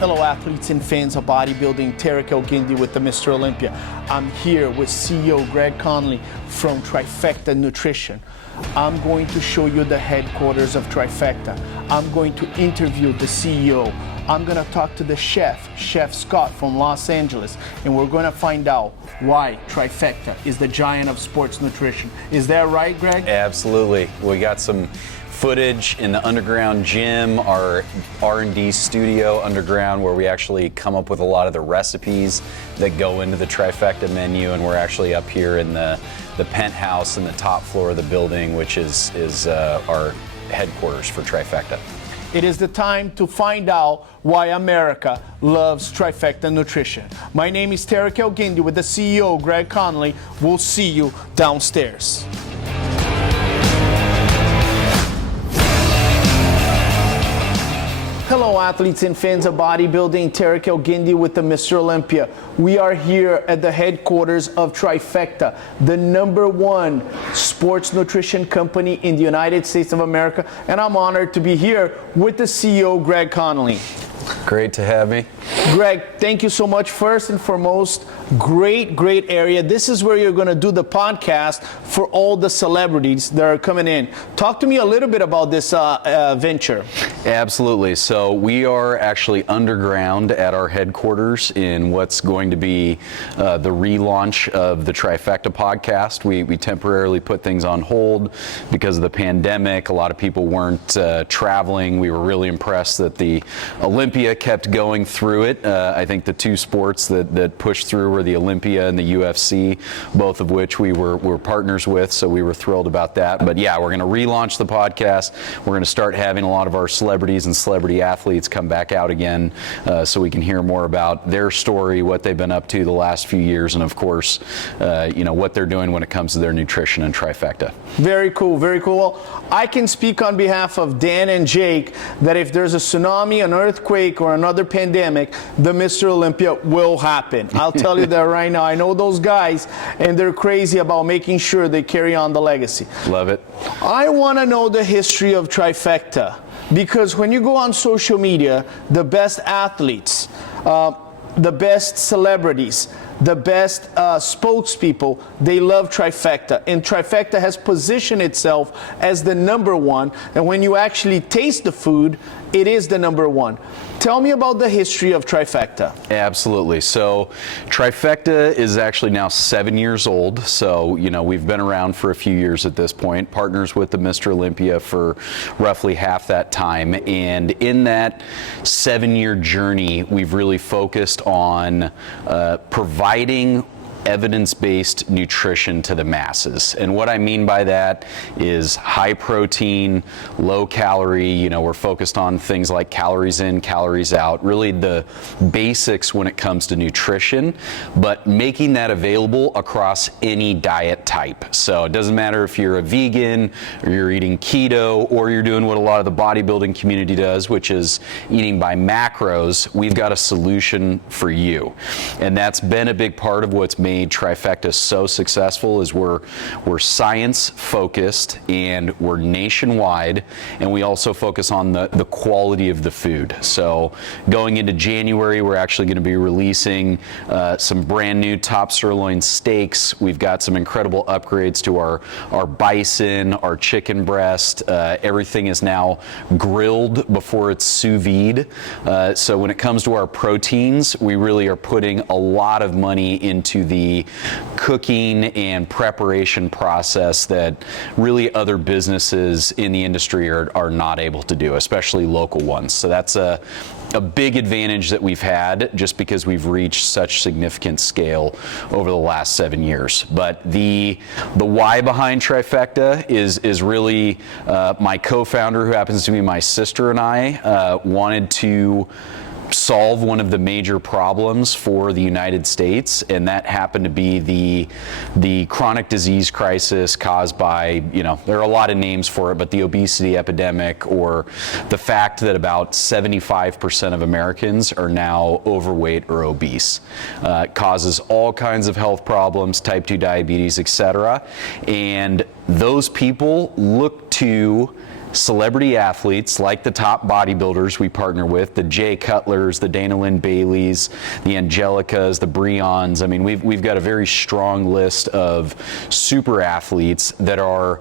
Hello athletes and fans of bodybuilding, Tarek Elgindi with the Mr. Olympia. I'm here with CEO Greg Connolly from Trifecta Nutrition. I'm going to show you the headquarters of Trifecta. I'm going to interview the CEO. I'm going to talk to the Chef Scott from Los Angeles, and we're going to find out why Trifecta is the giant of sports nutrition. Is that right, Greg? Absolutely. We got some footage in the underground gym, our R&D studio underground, where we actually come up with a lot of the recipes that go into the Trifecta menu, and we're actually up here in the penthouse in the top floor of the building, which is our headquarters for Trifecta. It is the time to find out why America loves Trifecta Nutrition. My name is Tarek Elgindi with the CEO, Greg Connolly. We'll see you downstairs. Hello athletes and fans of bodybuilding, Tarek Elgindi with the Mr. Olympia. We are here at the headquarters of Trifecta, the #1 sports nutrition company in the United States of America, and I'm honored to be here with the CEO, Greg Connolly. Great to have me. Greg, thank you so much. First and foremost, great area. This is where you're going to do the podcast for all the celebrities that are coming in. Talk to me a little bit about this venture. Absolutely. So we are actually underground at our headquarters in what's going to be the relaunch of the Trifecta podcast. We temporarily put things on hold because of the pandemic. A lot of people weren't traveling. We were really impressed that the Olympia kept going through it. I think the two sports that pushed through were the Olympia and the UFC, both of which we were partners with, so we were thrilled about that. But yeah, we're going to relaunch the podcast. We're going to start having a lot of our celebrities and celebrity athletes come back out again, so we can hear more about their story, what they've been up to the last few years, and of course, what they're doing when it comes to their nutrition and Trifecta. Very cool, very cool. Well, I can speak on behalf of Dan and Jake that if there's a tsunami, an earthquake, or another pandemic, the Mr. Olympia will happen. I'll tell you that right now. I know those guys, and they're crazy about making sure they carry on the legacy. Love it. I want to know the history of Trifecta, because when you go on social media, the best athletes, the best celebrities, the best spokespeople, they love Trifecta. And Trifecta has positioned itself as the #1. And when you actually taste the food, it is the #1. Tell me about the history of Trifecta. Absolutely. So Trifecta is actually now 7 years old. So, we've been around for a few years at this point, partners with the Mr. Olympia for roughly half that time. And in that 7-year journey, we've really focused on providing evidence-based nutrition to the masses. And what I mean by that is high protein, low calorie. We're focused on things like calories in, calories out, really the basics when it comes to nutrition, but making that available across any diet type. So it doesn't matter if you're a vegan or you're eating keto or you're doing what a lot of the bodybuilding community does, which is eating by macros. We've got a solution for you. And that's been a big part of what's made Trifecta so successful is we're science focused and we're nationwide, and we also focus on the quality of the food. So going into January, we're actually going to be releasing some brand new top sirloin steaks. We've got some incredible upgrades to our bison, our chicken breast. Everything is now grilled before it's sous vide. So when it comes to our proteins, we really are putting a lot of money into the cooking and preparation process that really other businesses in the industry are not able to do, especially local ones. So that's a big advantage that we've had just because we've reached such significant scale over the last 7 years. But the why behind Trifecta is really my co-founder, who happens to be my sister, and I wanted to solve one of the major problems for the United States, and that happened to be the chronic disease crisis caused by, there are a lot of names for it, but the obesity epidemic, or the fact that about 75% of Americans are now overweight or obese. It causes all kinds of health problems, type 2 diabetes, etc. And those people look to celebrity athletes like the top bodybuilders we partner with, the Jay Cutlers, the Dana Lynn Baileys, the Angelicas, the Breons. I mean, we've got a very strong list of super athletes that are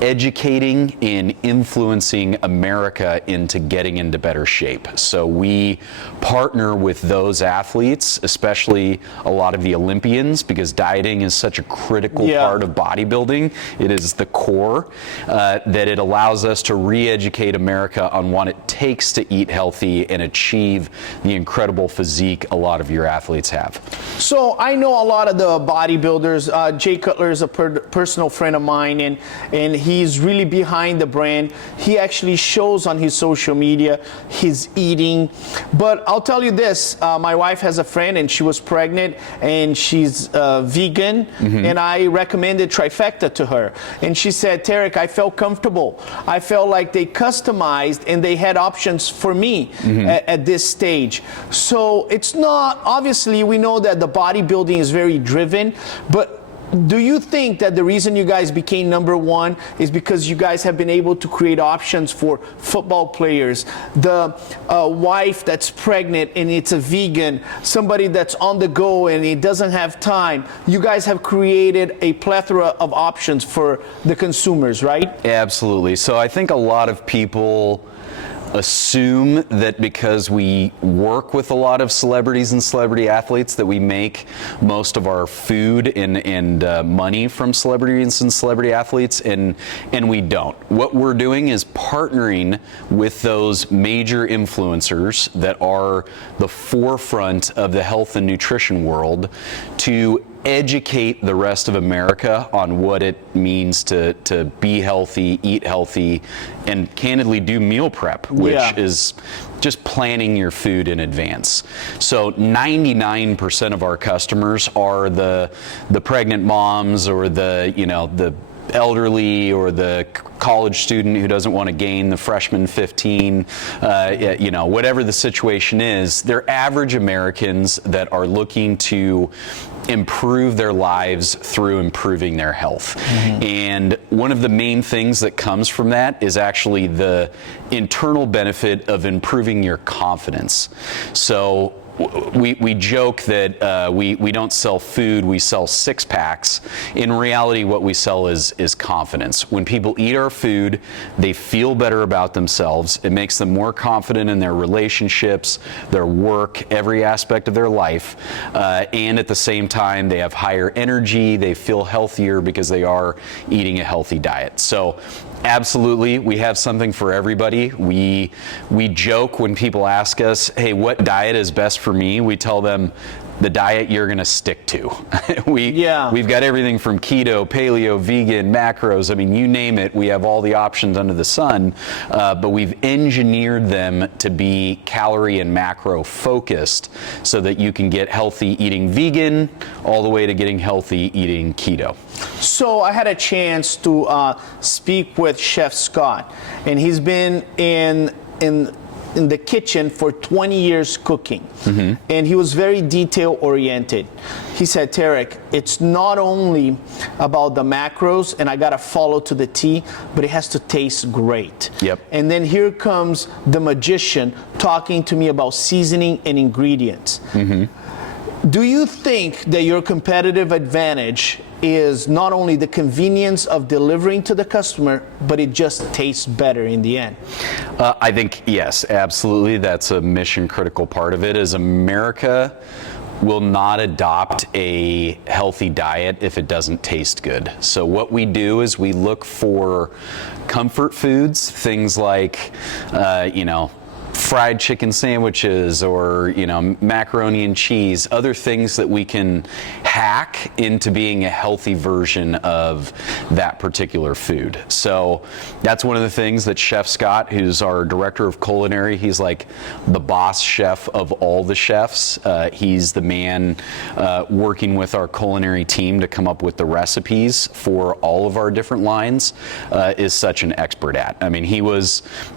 educating and influencing America into getting into better shape. So we partner with those athletes, especially a lot of the Olympians, because dieting is such a critical part of bodybuilding. It is the core, that it allows us to re-educate America on what it takes to eat healthy and achieve the incredible physique a lot of your athletes have. So I know a lot of the bodybuilders. Jay Cutler is a personal friend of mine, and he's really behind the brand. He actually shows on his social media his eating. But I'll tell you this, my wife has a friend and she was pregnant and she's vegan, and I recommended Trifecta to her. And she said, Tarek, I felt comfortable. I felt like they customized and they had options for me at this stage. So it's not, obviously we know that the bodybuilding is very driven, but do you think that the reason you guys became #1 is because you guys have been able to create options for football players, the wife that's pregnant and it's a vegan, somebody that's on the go and it doesn't have time? You guys have created a plethora of options for the consumers, right? Absolutely. So I think a lot of people assume that because we work with a lot of celebrities and celebrity athletes that we make most of our food and money from celebrities and celebrity athletes, and we don't. What we're doing is partnering with those major influencers that are the forefront of the health and nutrition world to educate the rest of America on what it means to be healthy, eat healthy, and candidly do meal prep, which is just planning your food in advance. So 99% of our customers are the pregnant moms or the elderly or the college student who doesn't want to gain, the freshman 15, whatever the situation is. They're average Americans that are looking to improve their lives through improving their health. And one of the main things that comes from that is actually the internal benefit of improving your confidence. So we joke that we don't sell food, we sell six-packs. In reality, what we sell is confidence. When people eat our food, they feel better about themselves. It makes them more confident in their relationships, their work, every aspect of their life. And at the same time, they have higher energy, they feel healthier because they are eating a healthy diet. So absolutely, we have something for everybody. We joke when people ask us, hey, what diet is best for me? We tell them the diet you're going to stick to. We've got everything from keto, paleo, vegan, macros. I mean, you name it, we have all the options under the sun, but we've engineered them to be calorie and macro focused so that you can get healthy eating vegan all the way to getting healthy eating keto. So I had a chance to speak with Chef Scott, and he's been in the kitchen for 20 years cooking, and he was very detail oriented. He said, Tarek, it's not only about the macros and I gotta follow to the T, but it has to taste great. And then here comes the magician talking to me about seasoning and ingredients. Do you think that your competitive advantage is not only the convenience of delivering to the customer, but it just tastes better in the end? I think, yes, absolutely. That's a mission critical part of it, is America will not adopt a healthy diet if it doesn't taste good. So what we do is we look for comfort foods, things like, fried chicken sandwiches or macaroni and cheese, other things that we can hack into being a healthy version of that particular food. So that's one of the things that Chef Scott, who's our director of culinary, he's like the boss chef of all the chefs. He's the man working with our culinary team to come up with the recipes for all of our different lines, is such an expert at. I mean, you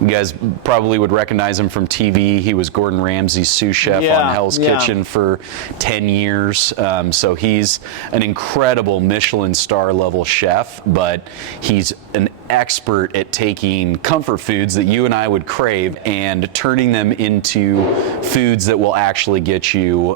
guys probably would recognize him from TV. He was Gordon Ramsay's sous chef on Hell's Kitchen for 10 years. So he's an incredible Michelin star level chef, but he's an expert at taking comfort foods that you and I would crave and turning them into foods that will actually get you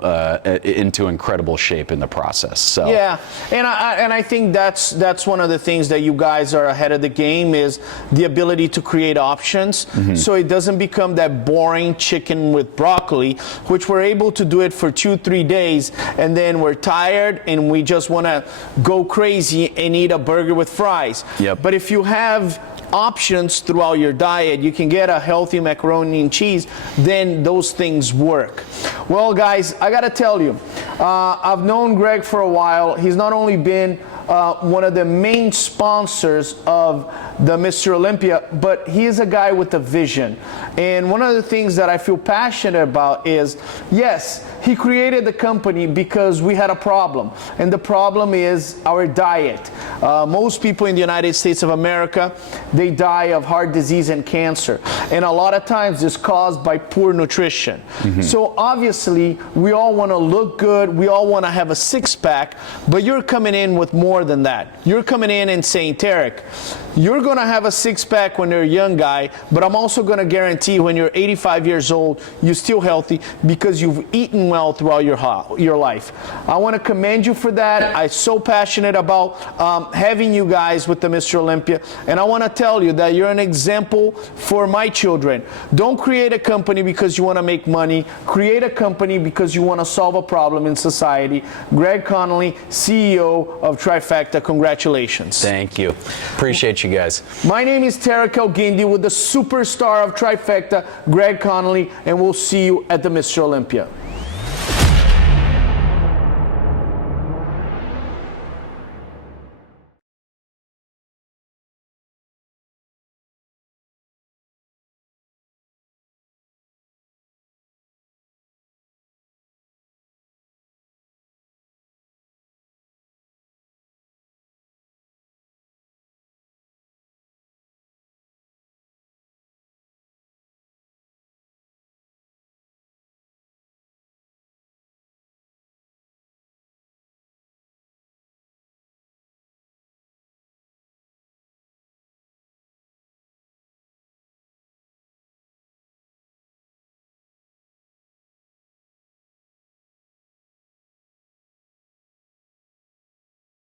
into incredible shape in the process. So yeah, and I think that's one of the things that you guys are ahead of the game, is the ability to create options, so it doesn't become that boring chicken with broccoli, which we're able to do it for 2-3 days, and then we're tired and we just want to go crazy and eat a burger with fries. Yep. But if you have options throughout your diet, you can get a healthy macaroni and cheese, then those things work. Well, guys, I gotta tell you, I've known Greg for a while. He's not only been one of the main sponsors of the Mr. Olympia, but he is a guy with a vision. And one of the things that I feel passionate about is, yes, he created the company because we had a problem. And the problem is our diet. Most people in the United States of America, they die of heart disease and cancer. And a lot of times it's caused by poor nutrition. So obviously, we all want to look good. We all want to have a six-pack, but you're coming in with more than that. You're coming in and saying, Tarek, you're going to have a six-pack when you're a young guy, but I'm also going to guarantee when you're 85 years old, you're still healthy because you've eaten well throughout your life. I want to commend you for that. I'm so passionate about having you guys with the Mr. Olympia, and I want to tell you that you're an example for my children. Don't create a company because you want to make money. Create a company because you want to solve a problem in society. Greg Connolly, CEO of Trifecta, congratulations. thank you. Appreciate you guys. My name is Tarek El-Guindy with the superstar of Trifecta, Greg Connolly, and we'll see you at the Mr. Olympia.